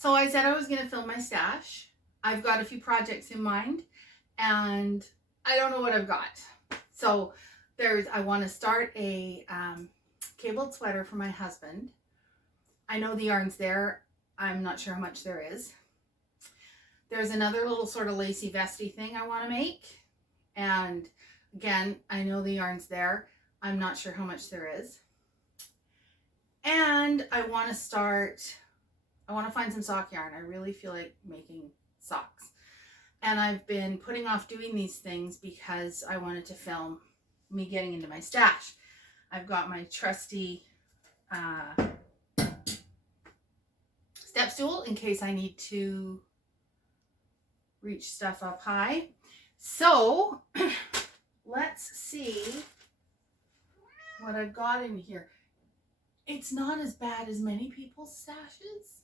So I said I was going to fill my stash. I've got a few projects in mind and I don't know what I've got. So I want to start a cabled sweater for my husband. I know the yarn's there. I'm not sure how much there is. There's another little sort of lacy vesty thing I want to make. And again, I know the yarn's there. I'm not sure how much there is. And I want to find some sock yarn. I really feel like making socks. And I've been putting off doing these things because I wanted to film me getting into my stash. I've got my trusty step stool in case I need to reach stuff up high. So let's see what I've got in here. It's not as bad as many people's stashes,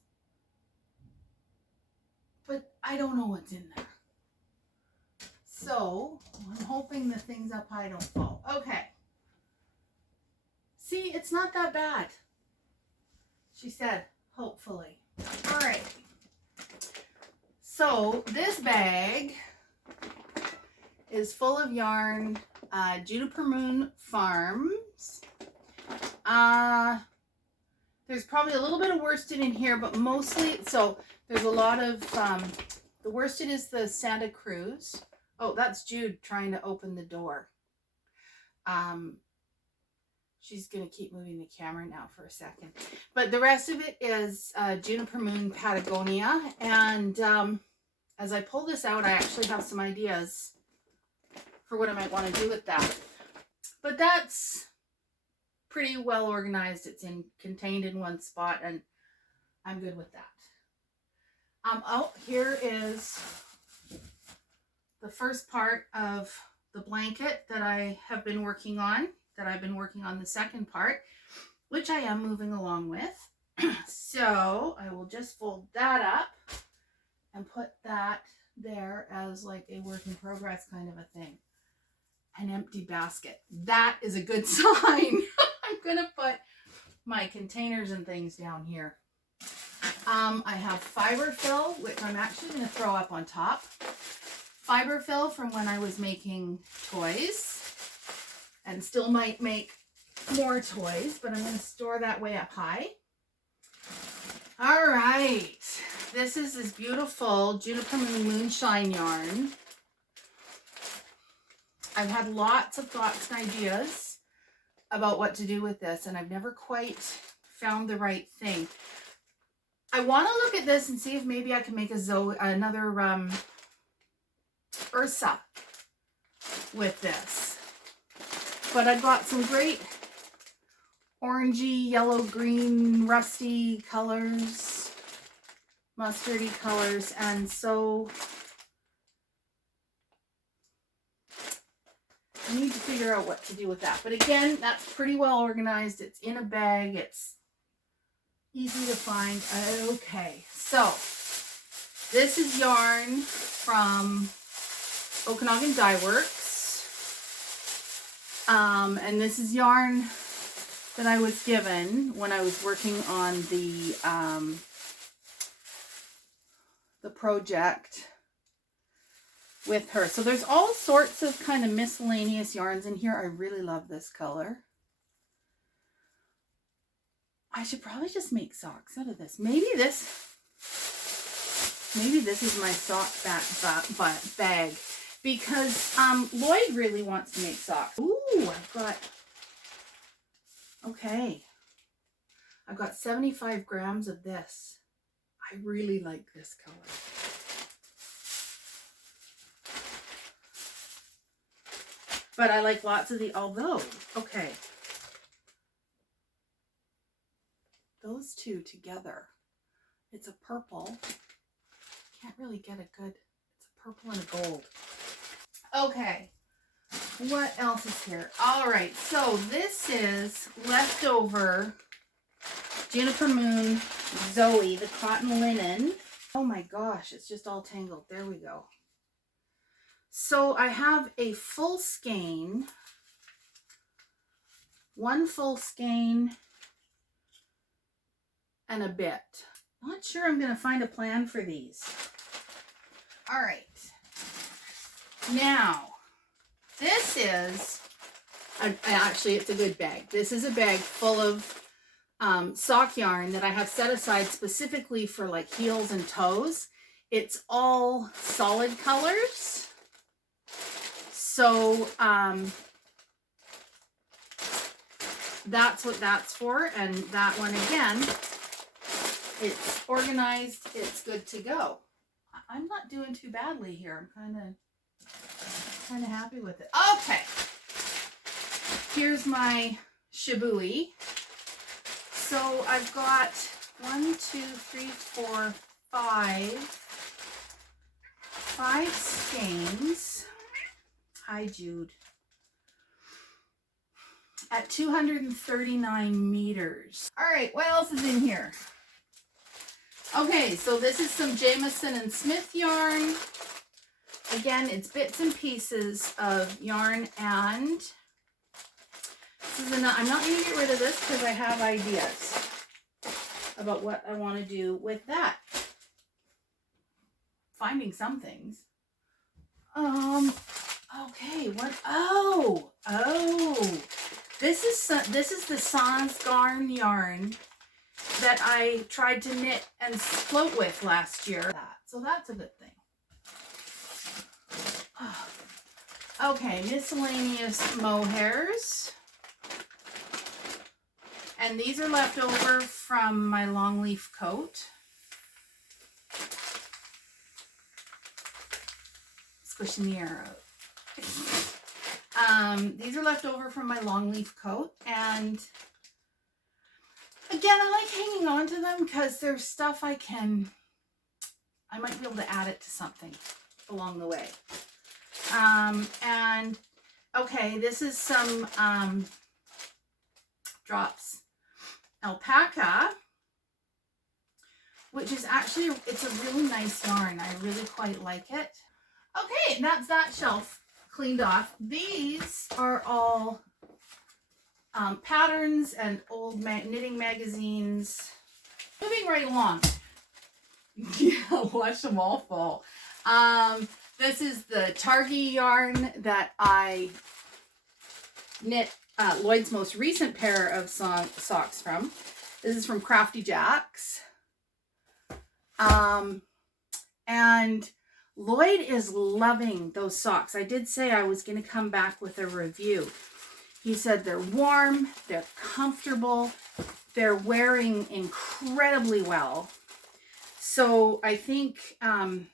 but I don't know what's in there. So I'm hoping the things up high don't fall. Okay. See, it's not that bad. She said, hopefully. All right. So this bag is full of yarn, Juniper Moon Farms. There's probably a little bit of worsted in here, but mostly, so there's a lot of, the worsted is the Santa Cruz. Oh, that's Jude trying to open the door. She's going to keep moving the camera now for a second. But the rest of it is Juniper Moon Patagonia. And as I pull this out, I actually have some ideas for what I might want to do with that. But that's pretty well organized. It's contained in one spot, and I'm good with that. Oh, here is the first part of the blanket that I have been working on, that I've been working on the second part, which I am moving along with. So I will just fold that up and put that there as like a work in progress kind of a thing. An empty basket. That is a good sign. I'm going to put my containers and things down here. I have Fiberfill, which I'm actually going to throw up on top. Fiberfill from when I was making toys, and still might make more toys, but I'm going to store that way up high. All right. This is this beautiful Juniper Moon Moonshine yarn. I've had lots of thoughts and ideas about what to do with this, and I've never quite found the right thing. I want to look at this and see if maybe I can make another Ursa with this. But I've got some great orangey, yellow, green, rusty colors, mustardy colors, and so I need to figure out what to do with that. But again, that's pretty well organized. It's in a bag. It's easy to find. Okay, so this is yarn from Okanagan Dye Works. And this is yarn that I was given when I was working on the project with her. So there's all sorts of kind of miscellaneous yarns in here. I really love this color. I should probably just make socks out of this. Maybe this is my sock bag, because Lloyd really wants to make socks. Ooh, I've got 75 grams of this. I really like this color. But I like lots of okay. Those two together, it's a purple. Can't really get a good, it's a purple and a gold. Okay, what else is here? All right, so this is leftover Juniper Moon Zoe, the cotton linen. Oh my gosh, it's just all tangled. There we go. So I have a full skein, one full skein and a bit. Not sure I'm going to find a plan for these. All right. Now, this is, actually it's a good bag. This is a bag full of sock yarn that I have set aside specifically for like heels and toes. It's all solid colors. So that's what that's for. And that one again, it's organized, it's good to go. I'm not doing too badly here. I'm kind of happy with it. Okay. Here's my Shibui. So I've got 1, 2, 3, 4, 5 skeins. Hi, Jude. At 239 meters. All right, what else is in here? Okay, so this is some Jamieson and Smith yarn. Again, it's bits and pieces of yarn, and this is enough. I'm not going to get rid of this because I have ideas about what I want to do with that. Finding some things. Okay, what? Oh, this is the Sans Garn yarn that I tried to knit and float with last year. So that's a good thing. Okay, miscellaneous mohairs. And these are left over from my long leaf coat. Squishing the air out. These are left over from my long leaf coat, and again, I like hanging on to them because there's stuff I might be able to add it to something along the way. And okay, this is some drops alpaca, which is actually, it's a really nice yarn. I really quite like it. Okay, that's that shelf cleaned off. These are all patterns and old knitting magazines. Moving right along. Yeah, watch them all fall. This is the Targhee yarn that I knit Lloyd's most recent pair of socks from. This is from Crafty Jacks. And Lloyd is loving those socks. I did say I was going to come back with a review. He said they're warm, they're comfortable, they're wearing incredibly well. So I think I'm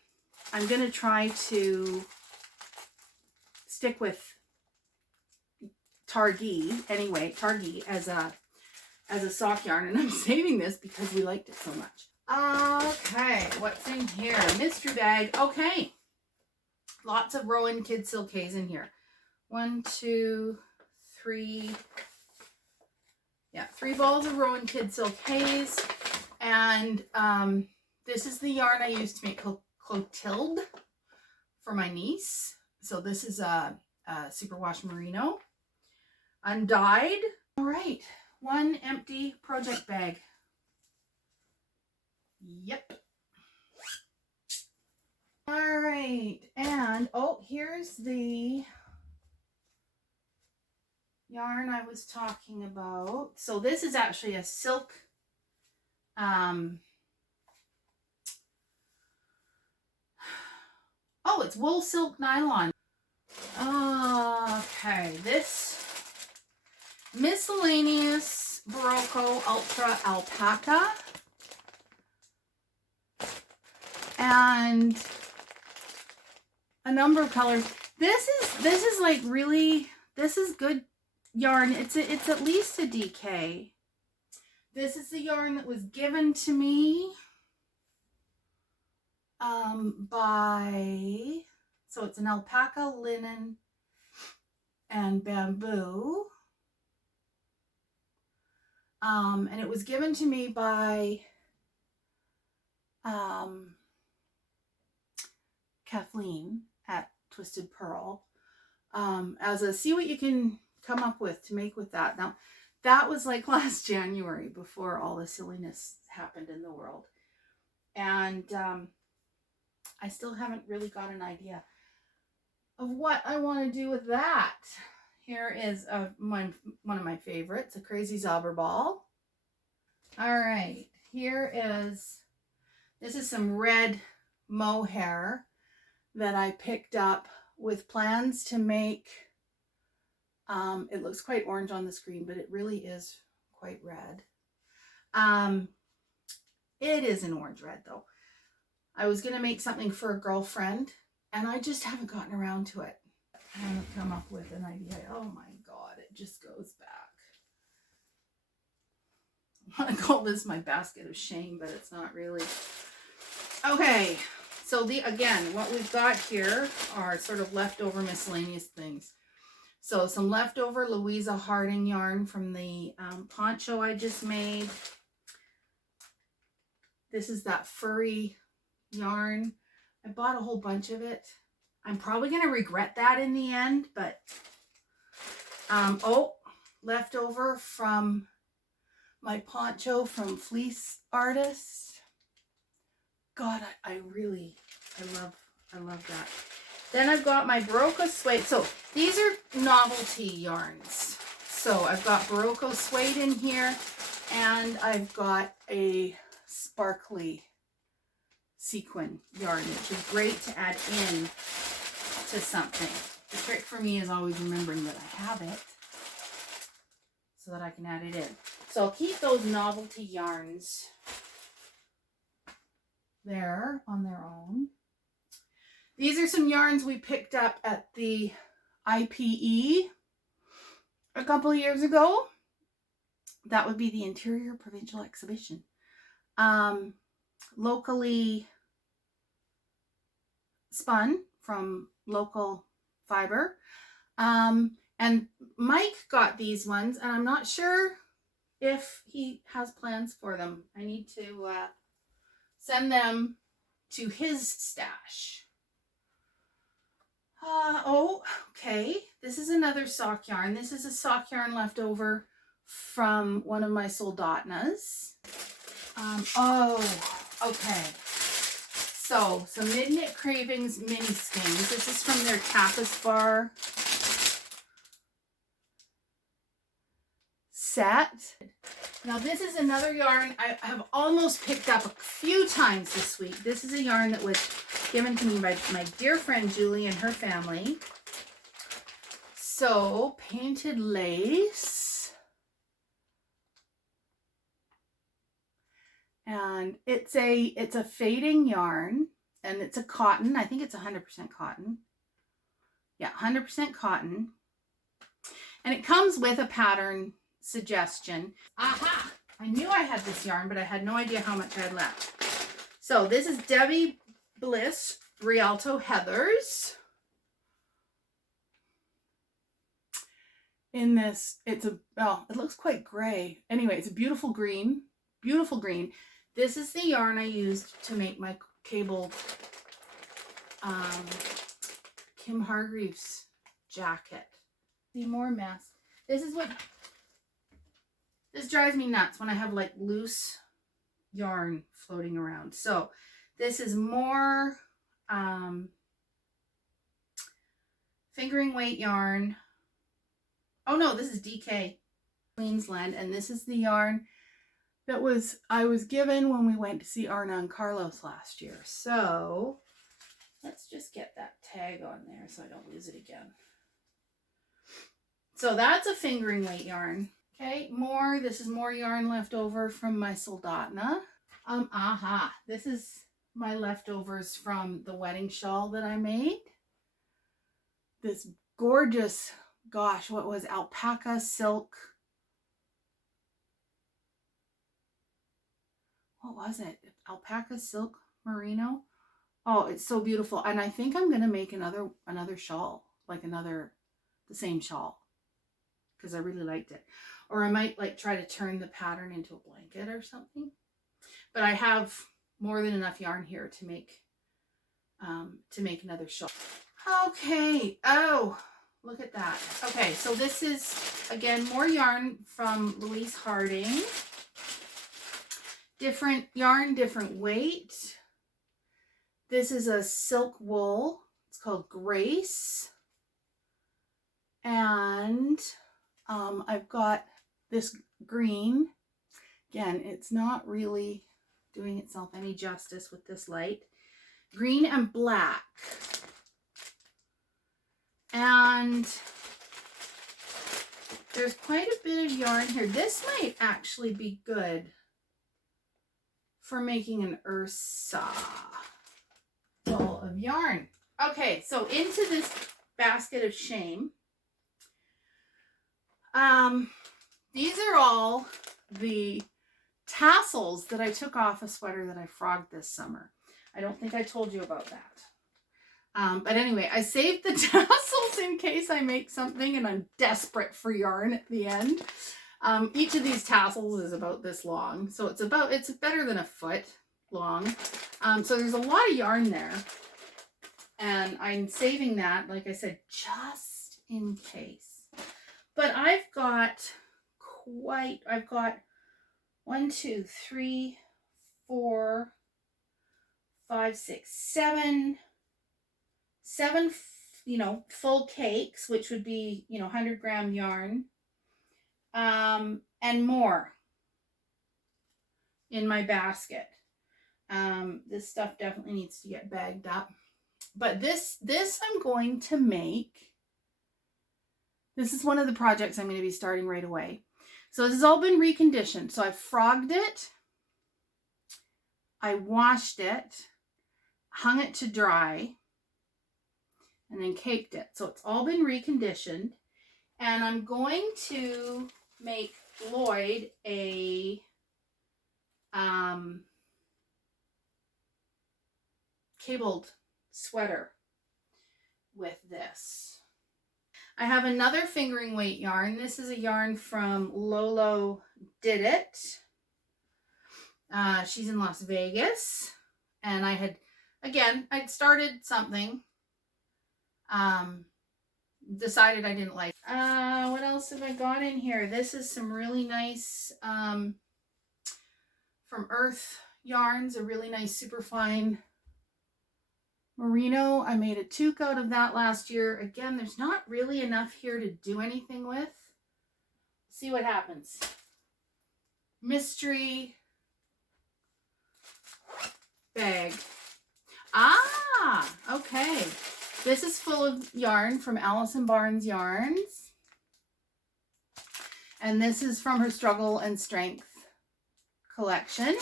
going to try to stick with Targhee, as a sock yarn, and I'm saving this because we liked it so much. Okay, what's in here? Mystery bag. Okay, lots of Rowan Kid Silkays in here. 1, 2, 3. Yeah, 3 balls of Rowan Kid Silkays, and this is the yarn I used to make Clotilde for my niece. So this is a superwash merino, undyed. All right, 1 empty project bag. Yep. All right, and oh, here's the yarn I was talking about. So this is actually a silk oh, it's wool silk nylon. Okay, this miscellaneous Barocco Ultra alpaca. And a number of colors. This is like really, this is good yarn. It's at least a DK. This is the yarn that was given to me by, so it's an alpaca, linen, and bamboo. And it was given to me by Kathleen at Twisted Pearl as a see what you can come up with to make with that. Now that was like last January before all the silliness happened in the world. And I still haven't really got an idea of what I want to do with that. Here is one of my favorites, a Crazy Zauberball. All right, this is some red mohair that I picked up with plans to make, it looks quite orange on the screen, but it really is quite red. It is an orange red though. I was going to make something for a girlfriend and I just haven't gotten around to it. I haven't come up with an idea. Oh my God, it just goes back. I want to call this my basket of shame, but it's not really. Okay, so again, what we've got here are sort of leftover miscellaneous things. So some leftover Louisa Harding yarn from the poncho I just made. This is that furry yarn. I bought a whole bunch of it. I'm probably going to regret that in the end, but leftover from my poncho from Fleece Artist. God, I love that. Then I've got my Barocco suede. So these are novelty yarns. So I've got Barocco suede in here, and I've got a sparkly sequin yarn, which is great to add in to something. The trick for me is always remembering that I have it so that I can add it in. So I'll keep those novelty yarns there on their own. These are some yarns we picked up at the IPE a couple of years ago. That would be the Interior Provincial Exhibition. Locally spun from local fiber. And Mike got these ones, and I'm not sure if he has plans for them. I need to send them to his stash. Okay. This is another sock yarn. This is a sock yarn left over from one of my Soldotnas. Okay. So, some Midknit Cravings mini skeins. This is from their Tapas Bar set. Now, this is another yarn I have almost picked up a few times this week. This is a yarn that was given to me by my dear friend Julie and her family. So, Painted Lace. And it's a fading yarn, and it's a cotton. I think it's 100% cotton. Yeah, 100% cotton. And it comes with a pattern suggestion. Aha! I knew I had this yarn, but I had no idea how much I had left. So this is Debbie Bliss Rialto Heathers. In this, it looks quite gray. Anyway, it's a beautiful green. Beautiful green. This is the yarn I used to make my cabled Kim Hargreaves jacket. See, more mess. This drives me nuts when I have like loose yarn floating around. So this is more fingering weight yarn. Oh no, this is DK Queensland, and this is the yarn that I was given when we went to see Arna and Carlos last year. So let's just get that tag on there so I don't lose it again. So that's a fingering weight yarn. Okay, this is more yarn left over from my Soldotna. This is my leftovers from the wedding shawl that I made. This gorgeous, gosh, what was alpaca silk? What was it? Alpaca silk merino. Oh, it's so beautiful. And I think I'm going to make another shawl, like the same shawl, because I really liked it. Or I might like try to turn the pattern into a blanket or something. But I have more than enough yarn here to make another shawl. Okay. Oh, look at that. Okay, so this is again more yarn from Louise Harding. different yarn, different weight. This is a silk wool. It's called Grace. And I've got this green. Again, it's not really doing itself any justice with this light. Green and black. And there's quite a bit of yarn here. This might actually be good for making an Ursa ball of yarn. Okay, so into this basket of shame. These are all the tassels that I took off a sweater that I frogged this summer. I don't think I told you about that. But anyway, I saved the tassels in case I make something and I'm desperate for yarn at the end. Each of these tassels is about this long. So it's better than a foot long. So there's a lot of yarn there. And I'm saving that, like I said, just in case. But I've got 1, 2, 3, 4, 5, 6, 7, full cakes, which would be, 100-gram yarn, and more in my basket. This stuff definitely needs to get bagged up. But this I'm going to make. This is one of the projects I'm going to be starting right away. So this has all been reconditioned. So I frogged it. I washed it, hung it to dry, and then caked it. So it's all been reconditioned. And I'm going to make Lloyd a cabled sweater with this. I have another fingering weight yarn. This is a yarn from Lolo Did It. She's in Las Vegas. And I'd started something. Decided I didn't like it. What else have I got in here? This is some really nice, from Earth Yarns, a really nice superfine merino. I made a toque out of that last year. Again, there's not really enough here to do anything with. See what happens. Mystery bag. Okay. This is full of yarn from Allison Barnes Yarns. And this is from her Struggle and Strength collection.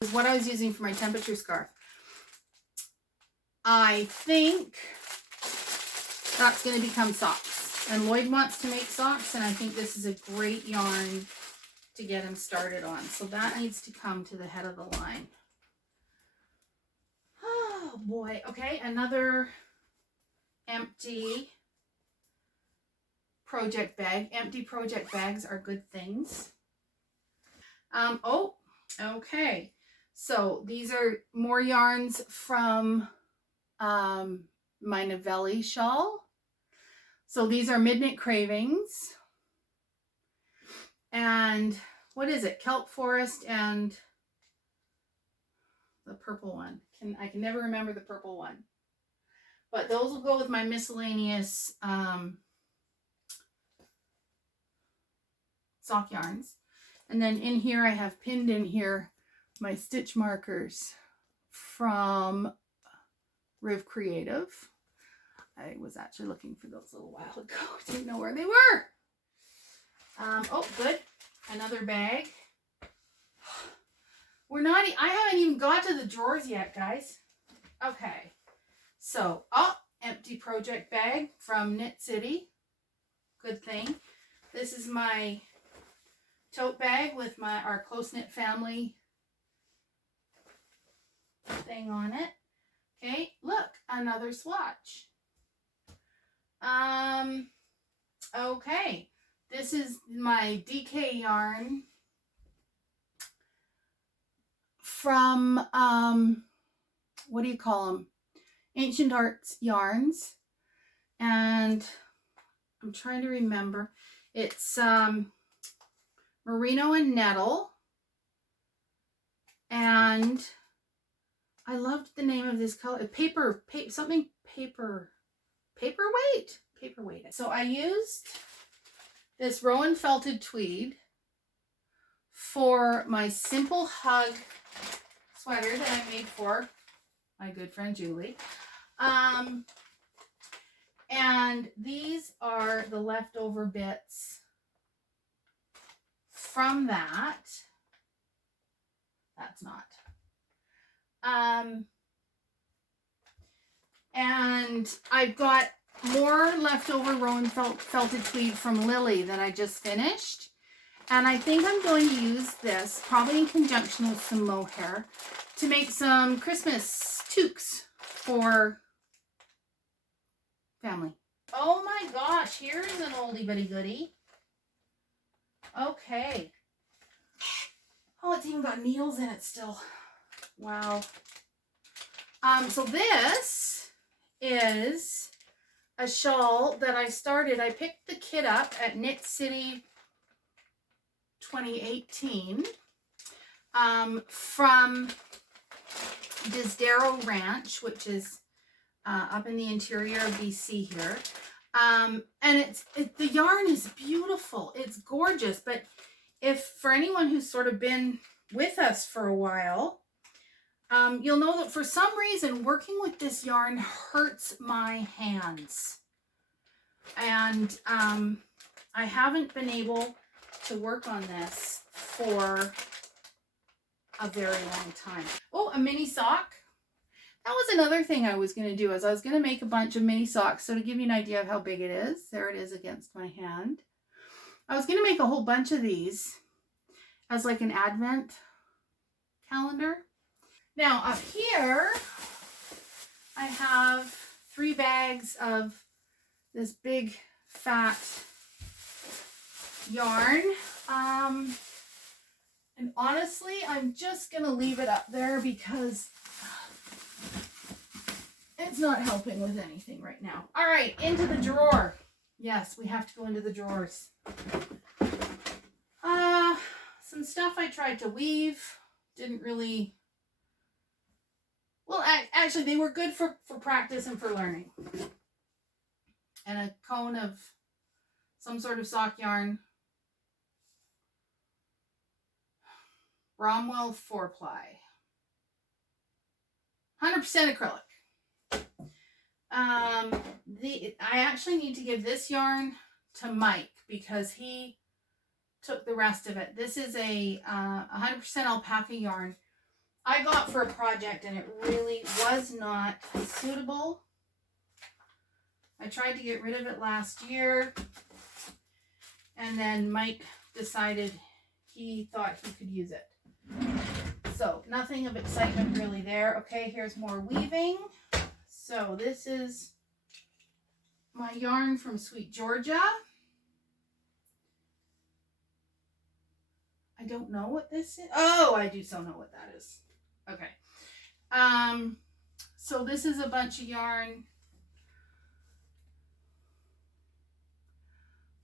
This is what I was using for my temperature scarf. I think that's going to become socks. And Lloyd wants to make socks, and I think this is a great yarn to get him started on. So that needs to come to the head of the line. Oh boy. Okay, another empty project bag. Empty project bags are good things. Okay. So these are more yarns from my Novelli shawl. So these are Midnight Cravings. And what is it? Kelp Forest and the purple one. I can never remember the purple one. But those will go with my miscellaneous sock yarns. And then in here I have pinned in here my stitch markers from Riv Creative. I was actually looking for those a little while ago. Didn't know where they were. Oh, good. Another bag. I haven't even got to the drawers yet, guys. Okay. So, empty project bag from Knit City. Good thing. This is my tote bag with our close-knit family thing on it. Okay, look, another swatch. Okay, this is my DK yarn from, what do you call them? Ancient Arts Yarns. And I'm trying to remember. It's merino and nettle. And I loved the name of this color. Paperweight. So I used this Rowan felted tweed for my Simple Hug sweater that I made for my good friend Julie. And these are the leftover bits from that. That's not. And I've got more leftover Rowan felted tweed from Lily that I just finished. And I think I'm going to use this, probably in conjunction with some mohair, to make some Christmas toques for family. Oh my gosh, here's an oldie but a goodie. Okay. Oh, it's even got needles in it still. Wow. So this is a shawl that I started. I picked the kit up at Knit City 2018 from Disdero Ranch, which is up in the interior of BC here. And the yarn is beautiful. It's gorgeous. But if for anyone who's sort of been with us for a while, you'll know that for some reason working with this yarn hurts my hands. And I haven't been able to work on this for a very long time. Oh, a mini sock. That was another thing I was going to do, is I was going to make a bunch of mini socks. So to give you an idea of how big it is, there it is against my hand. I was going to make a whole bunch of these as like an advent calendar. Now up here, I have 3 bags of this big fat yarn. And honestly, I'm just going to leave it up there because it's not helping with anything right now. All right, into the drawer. Yes, we have to go into the drawers. Some stuff I tried to weave. Didn't really... Well, actually, they were good for practice and for learning. And a cone of some sort of sock yarn. Bromwell 4-ply. 100% acrylic. I actually need to give this yarn to Mike because he took the rest of it. This is a 100% alpaca yarn I got for a project, and it really was not suitable. I tried to get rid of it last year, and then Mike decided he thought he could use it. So nothing of excitement really there. Okay, here's more weaving. So this is my yarn from Sweet Georgia. I don't know what this is. Oh, I do so know what that is. Okay. So this is a bunch of yarn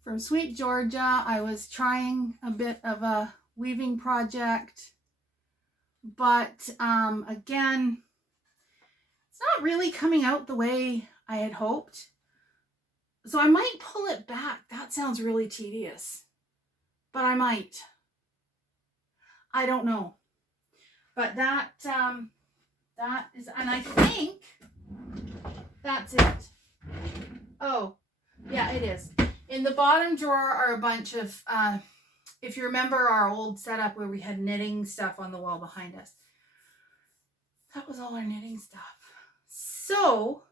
from Sweet Georgia. I was trying a bit of a weaving project, but again, it's not really coming out the way I had hoped. So I might pull it back. That sounds really tedious, but I might. I don't know. But that is, and I think that's it. Oh, yeah, it is. In the bottom drawer are a bunch of, if you remember our old setup where we had knitting stuff on the wall behind us, that was all our knitting stuff. So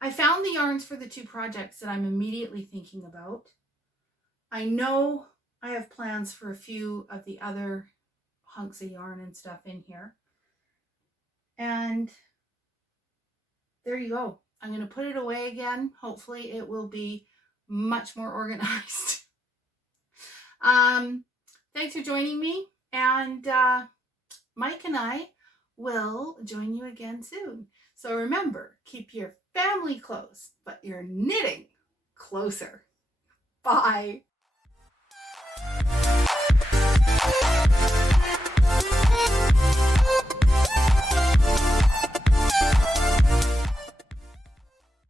I found the yarns for the 2 projects that I'm immediately thinking about. I know I have plans for a few of the other hunks of yarn and stuff in here. And there you go. I'm going to put it away again. Hopefully it will be much more organized. Thanks for joining me. And Mike and I will join you again soon. So remember, keep your family close, but your knitting closer. Bye.